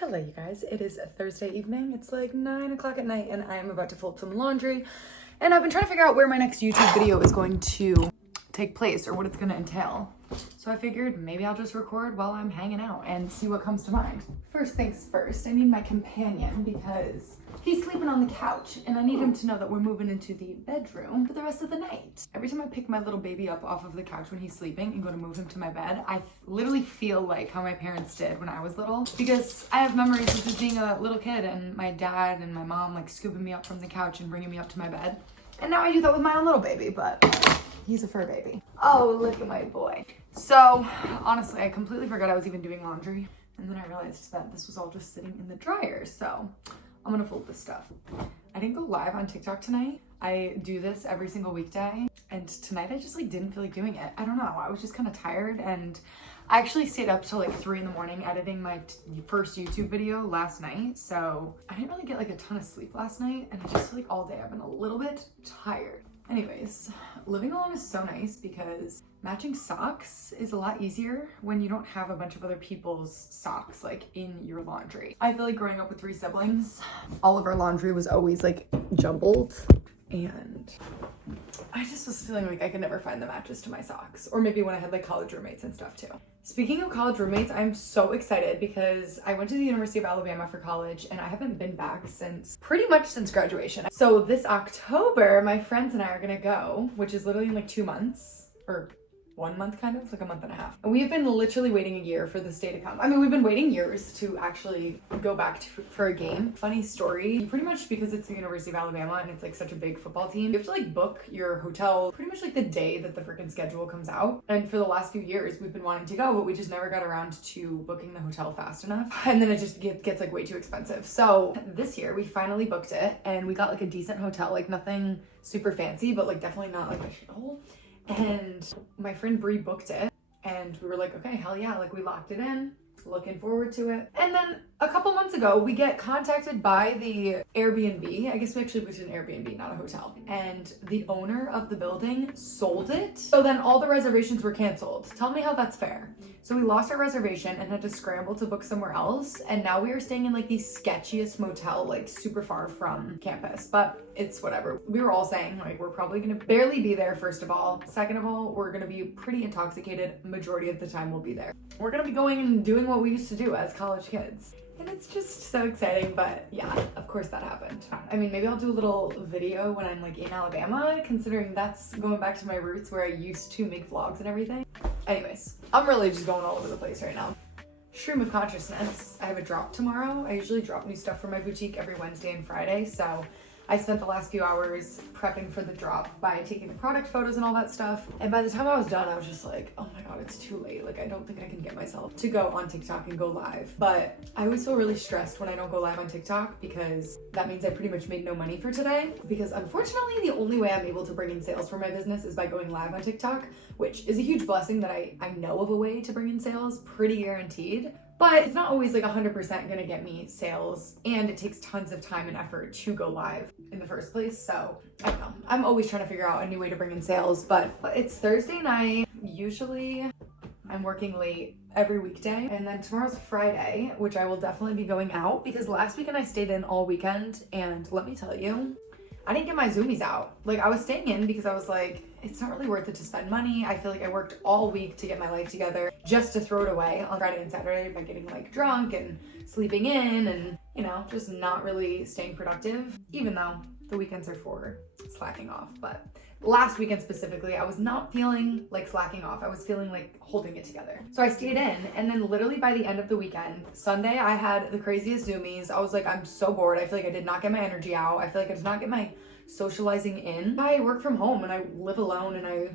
Hello you guys, it is a Thursday evening. It's like 9 o'clock at night and I am about to fold some laundry. And I've been trying to figure out where my next YouTube video is going to take place or what it's gonna entail. So I figured maybe I'll just record while I'm hanging out and see what comes to mind. First things first, I need my companion because he's sleeping on the couch and I need him to know that we're moving into the bedroom for the rest of the night. Every time I pick my little baby up off of the couch when he's sleeping and go to move him to my bed, I literally feel like how my parents did when I was little, because I have memories of just being a little kid and my dad and my mom like scooping me up from the couch and bringing me up to my bed. And now I do that with my own little baby, but he's a fur baby. Oh, look at my boy. So honestly, I completely forgot I was even doing laundry. And then I realized that this was all just sitting in the dryer. So I'm gonna fold this stuff. I didn't go live on TikTok tonight. I do this every single weekday. And tonight I just like didn't feel like doing it. I don't know, I was just kind of tired. And I actually stayed up till like 3 in the morning editing my first YouTube video last night. So I didn't really get like a ton of sleep last night. And I just feel like all day I've been a little bit tired. Anyways, living alone is so nice because matching socks is a lot easier when you don't have a bunch of other people's socks like in your laundry. I feel like growing up with 3 siblings, all of our laundry was always like jumbled, and I just was feeling like I could never find the matches to my socks. Or maybe when I had like college roommates and stuff too. Speaking of college roommates, I'm so excited because I went to the University of Alabama for college and I haven't been back since pretty much since graduation. So this October, my friends and I are gonna go, which is literally in like 2 months, or 1 month kind of, like a month and a half. And we've been literally waiting a year for this day to come. I mean, we've been waiting years to actually go back for a game. Funny story, pretty much because it's the University of Alabama and it's like such a big football team, you have to like book your hotel pretty much like the day that the freaking schedule comes out. And for the last few years, we've been wanting to go, but we just never got around to booking the hotel fast enough. And then it just gets like way too expensive. So this year we finally booked it and we got like a decent hotel, like nothing super fancy, but like definitely not like a shithole. And my friend Bree booked it and we were like, okay, hell yeah, like we locked it in, looking forward to it. And then a couple months ago, we get contacted by the Airbnb. I guess we actually booked an Airbnb, not a hotel. And the owner of the building sold it. So then all the reservations were canceled. Tell me how that's fair. So we lost our reservation and had to scramble to book somewhere else. And now we are staying in like the sketchiest motel, like super far from campus, but it's whatever. We were all saying like, we're probably gonna barely be there, first of all. Second of all, we're gonna be pretty intoxicated. Majority of the time we'll be there. We're gonna be going and doing what we used to do as college kids. And it's just so exciting, but yeah, of course that happened. I mean, maybe I'll do a little video when I'm like in Alabama, considering that's going back to my roots where I used to make vlogs and everything. Anyways, I'm really just going all over the place right now. Stream of consciousness. I have a drop tomorrow. I usually drop new stuff for my boutique every Wednesday and Friday, so I spent the last few hours prepping for the drop by taking the product photos and all that stuff. And by the time I was done, I was just like, oh my God, it's too late. Like, I don't think I can get myself to go on TikTok and go live. But I always feel really stressed when I don't go live on TikTok because that means I pretty much made no money for today. Because unfortunately, the only way I'm able to bring in sales for my business is by going live on TikTok, which is a huge blessing that I know of a way to bring in sales, pretty guaranteed. But it's not always like 100% gonna get me sales, and it takes tons of time and effort to go live in the first place. So I don't know, I'm always trying to figure out a new way to bring in sales, but it's Thursday night. Usually I'm working late every weekday, and then tomorrow's Friday, which I will definitely be going out because last weekend I stayed in all weekend, and let me tell you, I didn't get my zoomies out. Like, I was staying in because I was like, it's not really worth it to spend money. I feel like I worked all week to get my life together just to throw it away on Friday and Saturday by getting like drunk and sleeping in and, you know, just not really staying productive, even though the weekends are for slacking off. But last weekend specifically, I was not feeling like slacking off. I was feeling like holding it together. So I stayed in, and then literally by the end of the weekend, Sunday, I had the craziest zoomies. I was like, I'm so bored. I feel like I did not get my energy out. I feel like I did not get my socializing in. I work from home and I live alone and I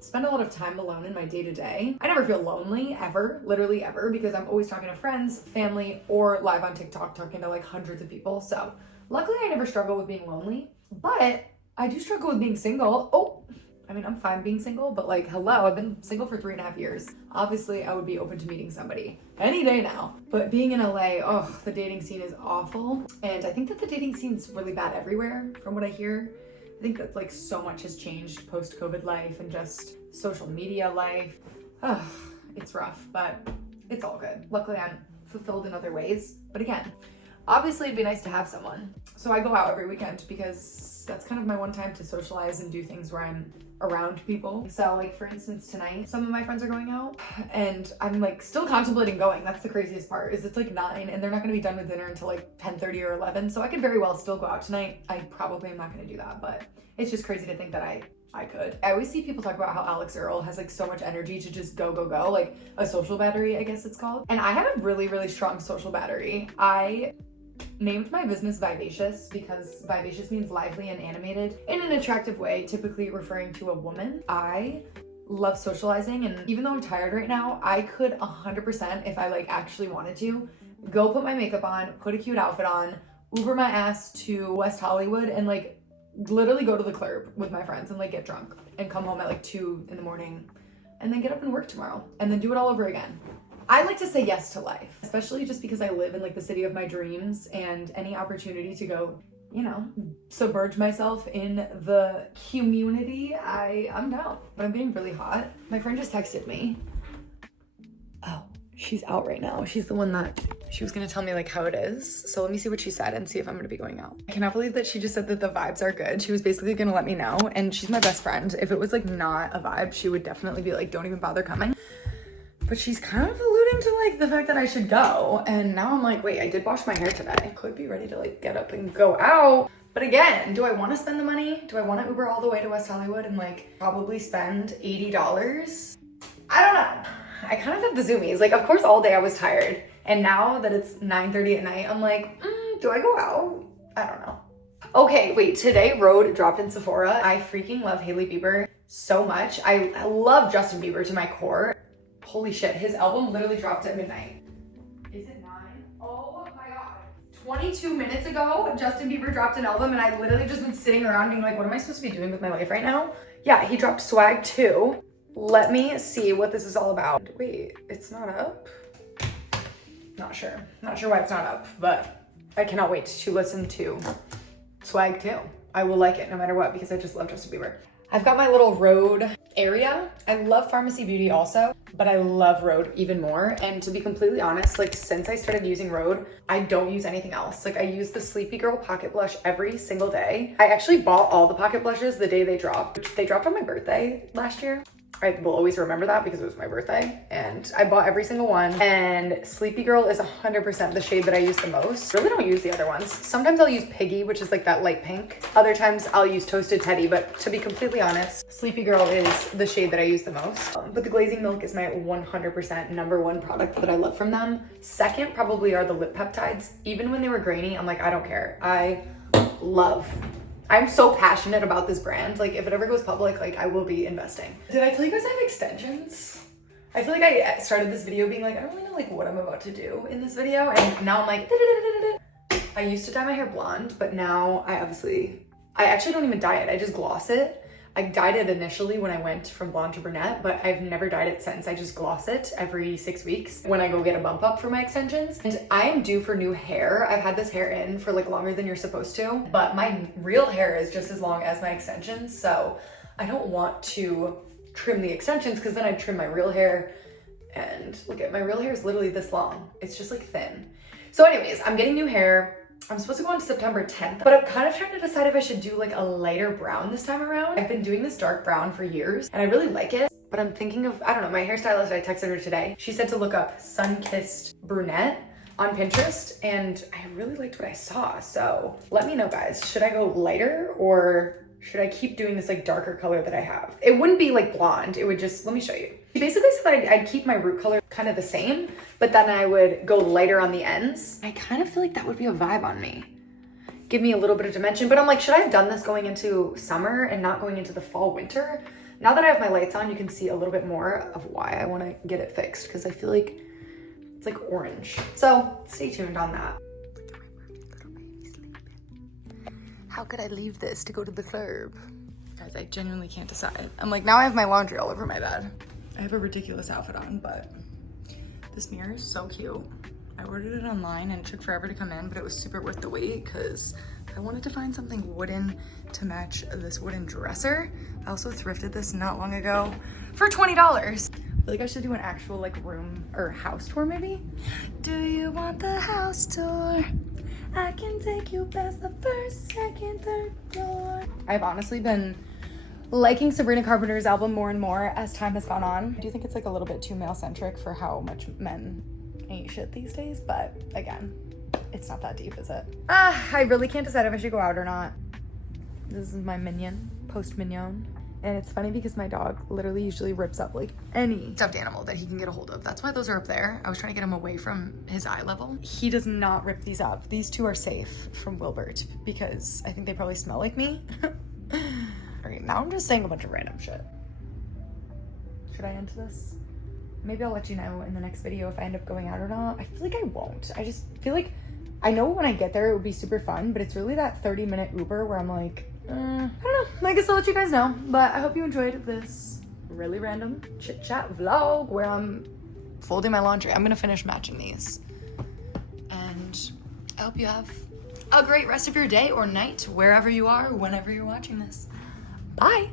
spend a lot of time alone in my day-to-day. I never feel lonely ever, literally ever, because I'm always talking to friends, family, or live on TikTok talking to like hundreds of people. So luckily I never struggle with being lonely, but I do struggle with being single. Oh, I mean, I'm fine being single, but like, hello, I've been single for 3.5 years. Obviously, I would be open to meeting somebody any day now. But being in LA, oh, the dating scene is awful. And I think that the dating scene's really bad everywhere, from what I hear. I think that like so much has changed post-COVID life and just social media life. It's rough, but it's all good. Luckily, I'm fulfilled in other ways. But again, obviously it'd be nice to have someone. So I go out every weekend because that's kind of my one time to socialize and do things where I'm around people. So like for instance tonight, some of my friends are going out and I'm like still contemplating going. That's the craziest part, is it's like 9 and they're not gonna be done with dinner until like 10:30 or 11. So I could very well still go out tonight. I probably am not gonna do that, but it's just crazy to think that I could. I always see people talk about how Alex Earl has like so much energy to just go, like a social battery, I guess it's called. And I have a really, really strong social battery. I named my business Vivacious because vivacious means lively and animated in an attractive way, typically referring to a woman. I love socializing, and even though I'm tired right now, I could 100%, if I like actually wanted to, go put my makeup on, put a cute outfit on, Uber my ass to West Hollywood and like literally go to the club with my friends and like get drunk and come home at like 2 in the morning and then get up and work tomorrow and then do it all over again. I like to say yes to life, especially just because I live in like the city of my dreams, and any opportunity to go, you know, submerge myself in the community, I'm down. But I'm being really hot. My friend just texted me. Oh, she's out right now. She's the one that she was gonna tell me like how it is. So let me see what she said and see if I'm gonna be going out. I cannot believe that she just said that the vibes are good. She was basically gonna let me know, and she's my best friend. If it was like not a vibe, she would definitely be like, don't even bother coming. But she's kind of alluding to like the fact that I should go. And now I'm like, wait, I did wash my hair today. Could be ready to like get up and go out. But again, do I want to spend the money? Do I want to Uber all the way to West Hollywood and like probably spend $80? I don't know. I kind of have the zoomies. Like, of course, all day I was tired. And now that it's 9:30 at night, I'm like, do I go out? I don't know. Okay, wait, today Rhode dropped in Sephora. I freaking love Hailey Bieber so much. I love Justin Bieber to my core. Holy shit, his album literally dropped at midnight. Is it 9? Oh my God. 22 minutes ago, Justin Bieber dropped an album and I literally just been sitting around being like, what am I supposed to be doing with my life right now? Yeah, he dropped Swag 2. Let me see what this is all about. Wait, it's not up? Not sure. Not sure why it's not up, but I cannot wait to listen to Swag 2. I will like it no matter what because I just love Justin Bieber. I've got my little Rhode area. I love Pharmacy Beauty also, but I love Rhode even more. And to be completely honest, like since I started using Rhode, I don't use anything else. Like I use the Sleepy Girl Pocket Blush every single day. I actually bought all the pocket blushes the day they dropped. They dropped on my birthday last year. I will always remember that because it was my birthday, and I bought every single one. And Sleepy Girl is 100% the shade that I use the most. I really don't use the other ones. Sometimes I'll use Piggy, which is like that light pink. Other times I'll use Toasted Teddy, but to be completely honest, Sleepy Girl is the shade that I use the most. But the Glazing Milk is my 100% #1 product that I love from them. Second probably are the lip peptides. Even when they were grainy, I'm like, I don't care. I'm so passionate about this brand. Like if it ever goes public, like I will be investing. Did I tell you guys I have extensions? I feel like I started this video being like, I don't really know like what I'm about to do in this video. And now I'm like, I used to dye my hair blonde, but now I actually don't even dye it. I just gloss it. I dyed it initially when I went from blonde to brunette, but I've never dyed it since. I just gloss it every 6 weeks when I go get a bump up for my extensions. And I am due for new hair. I've had this hair in for like longer than you're supposed to, but my real hair is just as long as my extensions. So I don't want to trim the extensions because then I'd trim my real hair. And look at my real hair is literally this long. It's just like thin. So anyways, I'm getting new hair. I'm supposed to go on September 10th, but I'm kind of trying to decide if I should do like a lighter brown this time around. I've been doing this dark brown for years and I really like it, but I'm thinking of, I don't know, my hairstylist, I texted her today. She said to look up sun-kissed brunette on Pinterest and I really liked what I saw. So let me know guys, should I go lighter or should I keep doing this like darker color that I have? It wouldn't be like blonde, it would just, let me show you. She basically said I'd keep my root color kind of the same, but then I would go lighter on the ends. I kind of feel like that would be a vibe on me. Give me a little bit of dimension, but I'm like, should I have done this going into summer and not going into the fall winter? Now that I have my lights on, you can see a little bit more of why I want to get it fixed because I feel like it's like orange. So stay tuned on that. How could I leave this to go to the club? Guys, I genuinely can't decide. I'm like, now I have my laundry all over my bed. I have a ridiculous outfit on, but this mirror is so cute. I ordered it online and it took forever to come in, but it was super worth the wait because I wanted to find something wooden to match this wooden dresser. I also thrifted this not long ago for $20. I feel like I should do an actual like room or house tour maybe. Do you want the house tour? I can take you past the first, second, third floor. I've honestly been liking Sabrina Carpenter's album more and more as time has gone on. I do think it's like a little bit too male-centric for how much men ain't shit these days, but again, it's not that deep, is it? I really can't decide if I should go out or not. This is my minion, post mignon. And it's funny because my dog literally usually rips up like any stuffed animal that he can get a hold of. That's why those are up there. I was trying to get him away from his eye level. He does not rip these up. These two are safe from Wilbert because I think they probably smell like me. Okay, now I'm just saying a bunch of random shit. Should I end this? Maybe I'll let you know in the next video if I end up going out or not. I feel like I won't. I just feel like, I know when I get there it would be super fun, but it's really that 30-minute Uber where I'm like, I don't know. I guess I'll let you guys know. But I hope you enjoyed this really random chit chat vlog where I'm folding my laundry. I'm gonna finish matching these. And I hope you have a great rest of your day or night, wherever you are, whenever you're watching this. Bye.